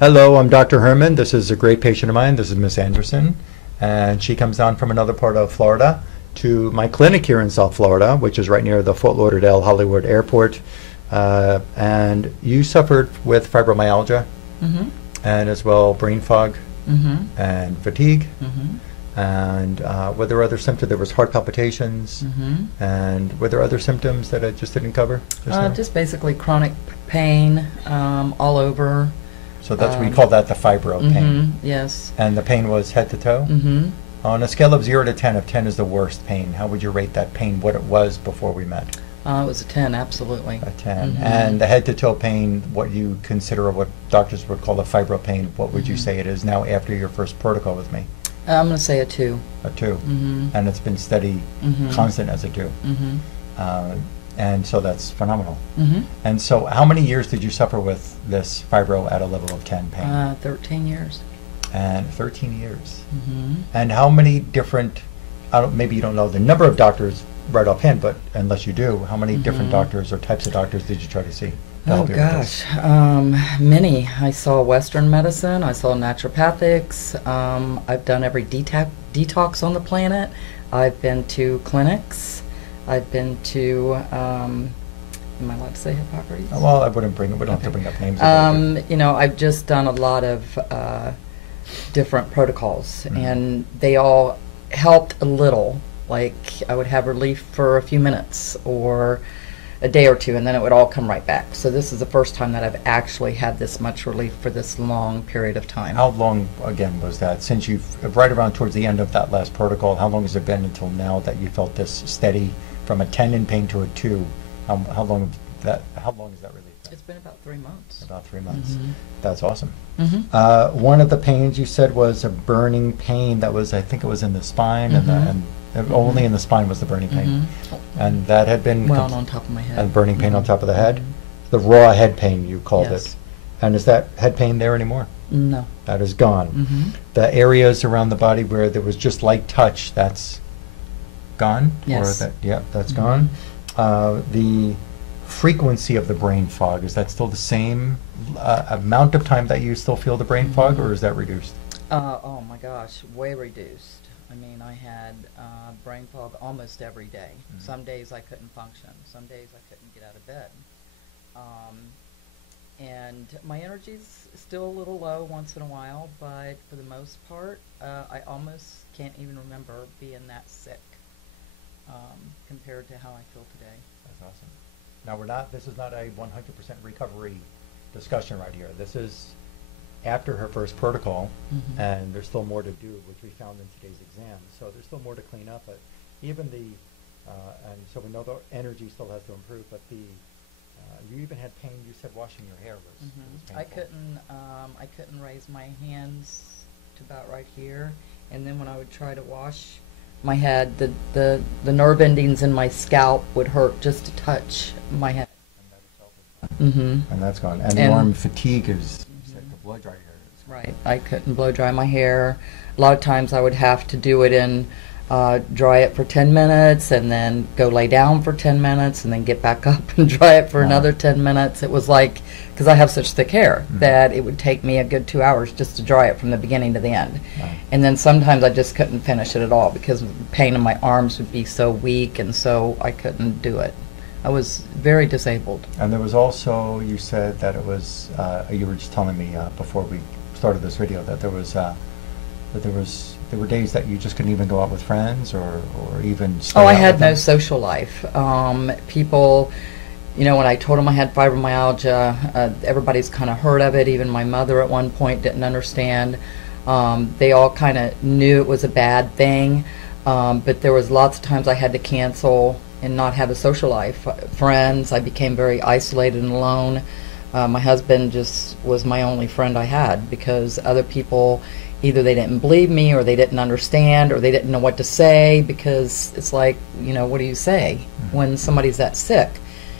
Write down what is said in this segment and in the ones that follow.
Hello, I'm Dr. Herman. This is a great patient of mine. This is Miss Anderson, and she comes down from another part of Florida to my clinic here in South Florida, which is right near the Fort Lauderdale Hollywood Airport. And you suffered with fibromyalgia Mm-hmm. and as well brain fog Mm-hmm. and fatigue. Mm-hmm. And were there other symptoms? There was heart palpitations. Mm-hmm. And were there other symptoms that I just didn't cover? Now? Just basically chronic pain all over. So that's we call that the fibro pain. Yes. And the pain was head to toe? Mm-hmm. On a scale of 0 to 10, if 10 is the worst pain, how would you rate that pain, what it was before we met? It was a 10, absolutely. A 10. Mm-hmm. And the head to toe pain, what you consider what doctors would call a fibro pain, what would you say it is now after your first protocol with me? I'm going to say a 2. A 2. Mm-hmm. And it's been steady, constant as a 2. Mm-hmm. And so that's phenomenal. Mm-hmm. And so how many years did you suffer with this fibro at a level of 10 pain? 13 years. And 13 years. Mm-hmm. And how many different, maybe you don't know the number of doctors right offhand, but unless you do, how many different doctors or types of doctors did you try to see? Oh gosh, many. I saw Western medicine, I saw naturopathics, I've done every detox on the planet, I've been to clinics, I've been to, am I allowed to say Hippocrates? Well, I wouldn't we don't have to bring up names. You know, I've just done a lot of different protocols, and they all helped a little. Like, I would have relief for a few minutes or a day or two, and then it would all come right back. So this is the first time that I've actually had this much relief for this long period of time. How long, again, was that? Since you've, right around towards the end of that last protocol, how long has it been until now that you felt this steady from a 10 in pain to a 2? How long is that relief? It's been about 3 months. About 3 months. That's awesome. Mm-hmm. One of the pains you said was a burning pain that was, I think it was in the spine, and only in the spine was the burning pain. And that had been... Well, on top of my head. And burning pain on top of the head? The raw head pain, you called it. And is that head pain there anymore? No. That is gone. The areas around the body where there was just light touch, that's gone? Yes. Or that's gone. The frequency of the brain fog, is that still the same amount of time that you still feel the brain fog, or is that reduced? Oh my gosh, way reduced. I mean, I had brain fog almost every day. Some days I couldn't function. Some days I couldn't get out of bed. And my energy's still a little low once in a while, but for the most part, I almost can't even remember being that sick compared to how I feel today. That's awesome. Now this is not a 100% recovery discussion right here. This is after her first protocol, and there's still more to do, which we found in today's exam. So there's still more to clean up, but even and so we know the energy still has to improve, but you even had pain, you said washing your hair was painful. I couldn't raise my hands to about right here, and then when I would try to wash my head, the nerve endings in my scalp would hurt just to touch my head. And that's gone. And the arm fatigue is, you said, the blow dry hair. Right. I couldn't blow dry my hair. A lot of times I would have to do it in, dry it for 10 minutes and then go lay down for 10 minutes and then get back up and dry it for another 10 minutes. It was like, because I have such thick hair, that it would take me a good 2 hours just to dry it from the beginning to the end. And then sometimes I just couldn't finish it at all because the pain in my arms would be so weak, and so I couldn't do it. I was very disabled. And there was also, you said that it was, you were just telling me before we started this video that there were days that you just couldn't even go out with friends or even stay I out had with no them. social life. People, you know, when I told them I had fibromyalgia, everybody's kind of heard of it. Even my mother at one point didn't understand. They all kind of knew it was a bad thing, but there was lots of times I had to cancel and not have a social life. Friends, I became very isolated and alone. My husband just was my only friend I had, because other people, either they didn't believe me or they didn't understand or they didn't know what to say, because it's like, you know, what do you say when somebody's that sick?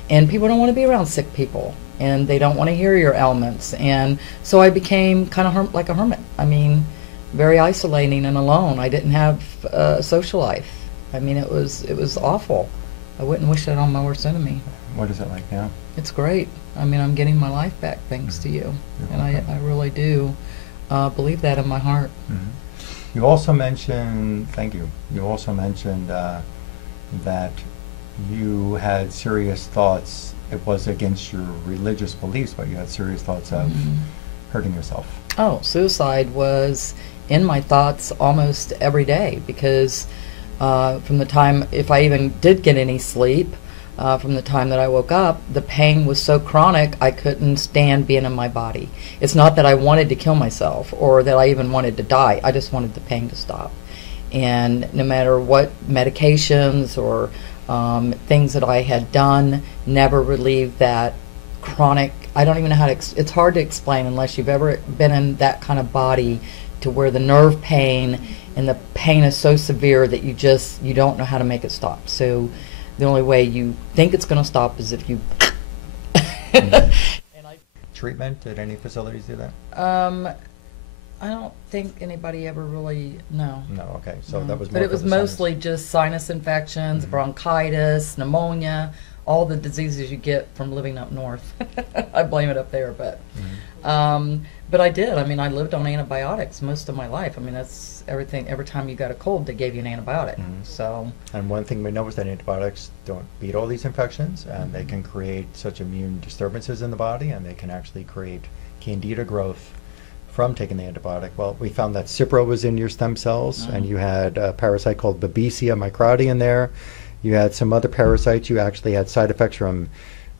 And people don't want to be around sick people, and they don't want to hear your ailments. And so I became kind of like a hermit. I mean, very isolating and alone. I didn't have a social life. I mean, it was awful. I wouldn't wish that on my worst enemy. What is it like now? It's great. I mean, I'm getting my life back thanks to you. And I really do believe that in my heart. You also mentioned, thank you, you also mentioned that you had serious thoughts. It was against your religious beliefs, but you had serious thoughts of hurting yourself. Oh, suicide was in my thoughts almost every day, because from the time, if I even did get any sleep, from the time that I woke up, the pain was so chronic I couldn't stand being in my body. It's not that I wanted to kill myself or that I even wanted to die. I just wanted the pain to stop. And no matter what medications or things that I had done, never relieved that chronic, I don't even know how to, it's hard to explain unless you've ever been in that kind of body, to where the nerve pain and the pain is so severe that you don't know how to make it stop. So the only way you think it's going to stop is if you Treatment, did any facilities do that? I don't think anybody ever really, no. No, okay, so that was more But it for was the sinus. mostly just sinus infections, bronchitis, pneumonia, all the diseases you get from living up north. I blame it up there, but I did. I mean, I lived on antibiotics most of my life. I mean, that's everything. Every time you got a cold, they gave you an antibiotic. So. And one thing we know is that antibiotics don't beat all these infections, and they can create such immune disturbances in the body, and they can actually create candida growth from taking the antibiotic. Well, we found that Fibro was in your stem cells, and you had a parasite called Babesia microti in there. You had some other parasites. You actually had side effects from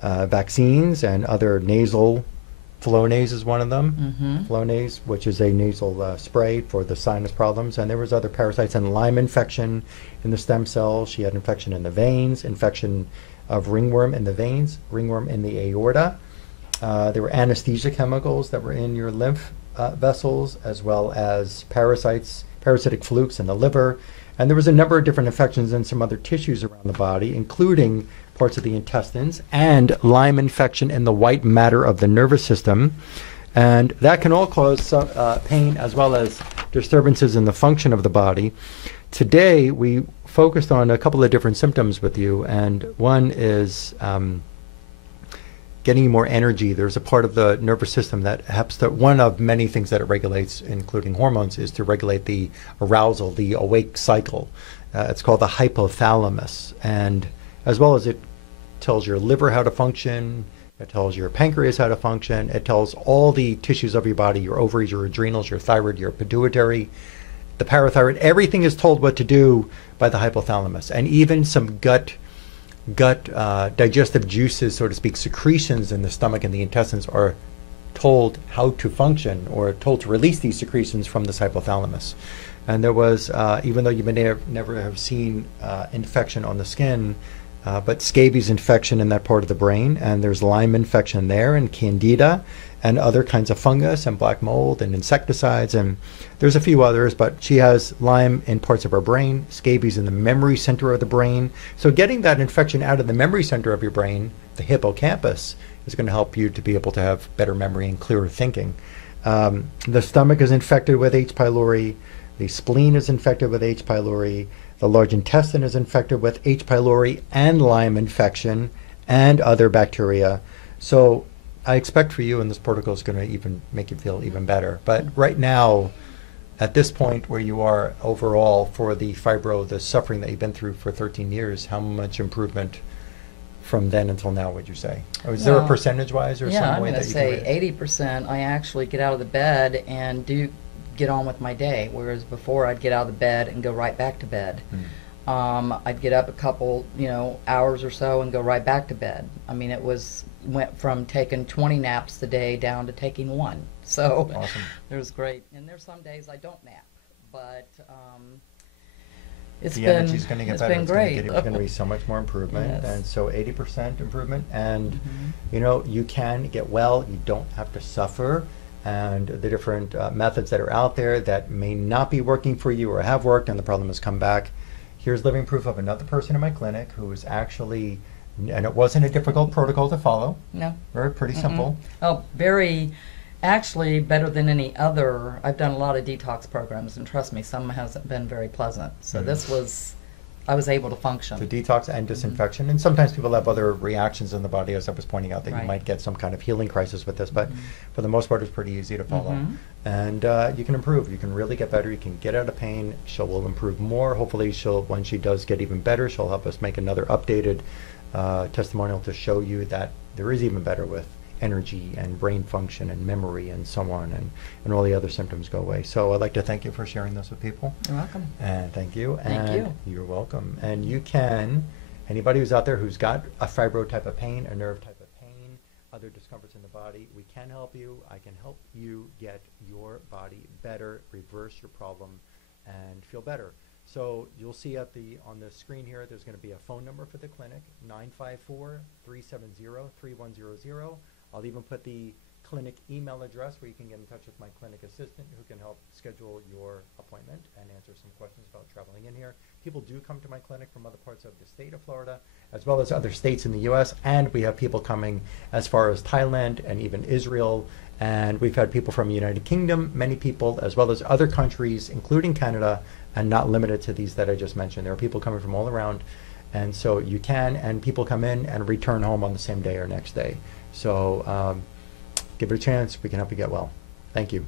vaccines and other nasal. Flonase is one of them. Flonase, which is a nasal spray for the sinus problems. And there was other parasites and Lyme infection in the stem cells. She had infection in the veins, infection of ringworm in the veins, ringworm in the aorta. There were anesthesia chemicals that were in your lymph vessels, as well as parasitic flukes in the liver. And there was a number of different infections in some other tissues around the body, including parts of the intestines, and Lyme infection in the white matter of the nervous system. And that can all cause some, pain, as well as disturbances in the function of the body. Today, we focused on a couple of different symptoms with you, and one is getting more energy. There's a part of the nervous system that helps to, one of many things that it regulates, including hormones, is to regulate the arousal, the awake cycle. It's called the hypothalamus. And as well as it tells your liver how to function, it tells your pancreas how to function, it tells all the tissues of your body, your ovaries, your adrenals, your thyroid, your pituitary, the parathyroid, everything is told what to do by the hypothalamus. And even some gut digestive juices, so to speak, secretions in the stomach and the intestines are told how to function, or told to release these secretions from this hypothalamus. And there was, even though you may never have seen infection on the skin, but scabies infection in that part of the brain, and there's Lyme infection there, and candida, and other kinds of fungus, and black mold, and insecticides, and there's a few others, but she has Lyme in parts of her brain, scabies in the memory center of the brain. So getting that infection out of the memory center of your brain, the hippocampus, is going to help you to be able to have better memory and clearer thinking. The stomach is infected with H. pylori, the spleen is infected with H. pylori, the large intestine is infected with H. pylori and Lyme infection and other bacteria. So I expect for you, and this protocol is going to even make you feel even better. But right now, at this point where you are overall for the fibro, the suffering that you've been through for 13 years, how much improvement from then until now would you say? Or is there a percentage-wise or some way that you can? Yeah, I'm going to say 80%. I actually get out of the bed and do get on with my day, whereas before I'd get out of the bed and go right back to bed. I'd get up a couple, hours or so and go right back to bed. I mean, went from taking 20 naps a day down to taking one. So awesome. It was great. And there's some days I don't nap, but it's energy's going to get better. Been great. It's going to be so much more improvement. Yes. And so 80% improvement. And, you can get well. You don't have to suffer. And the different methods that are out there that may not be working for you or have worked and the problem has come back. Here's living proof of another person in my clinic who was actually, and it wasn't a difficult protocol to follow. No. Pretty simple. Oh, actually better than any other. I've done a lot of detox programs, and trust me, some hasn't been very pleasant. So this was I was able to function. To detox and disinfection. And sometimes people have other reactions in the body, as I was pointing out, that Right. you might get some kind of healing crisis with this. But for the most part, it's pretty easy to follow. Mhm. And you can improve. You can really get better. You can get out of pain. She will improve more. Hopefully, when she does get even better, she'll help us make another updated testimonial to show you that there is even better with energy and brain function and memory and so on, and all the other symptoms go away. So I'd like to thank you for sharing this with people. You're welcome. And thank you. Thank and you. You're welcome. And you can, anybody who's out there who's got a fibro type of pain, a nerve type of pain, other discomforts in the body, we can help you. I can help you get your body better, reverse your problem, and feel better. So you'll see on the screen here, there's going to be a phone number for the clinic, 954-370-3100. I'll even put the clinic email address where you can get in touch with my clinic assistant who can help schedule your appointment and answer some questions about traveling in here. People do come to my clinic from other parts of the state of Florida, as well as other states in the U.S., and we have people coming as far as Thailand and even Israel, and we've had people from the United Kingdom, many people, as well as other countries, including Canada, and not limited to these that I just mentioned. There are people coming from all around, and so you can, and people come in and return home on the same day or next day. So give it a chance. We can help you get well. Thank you.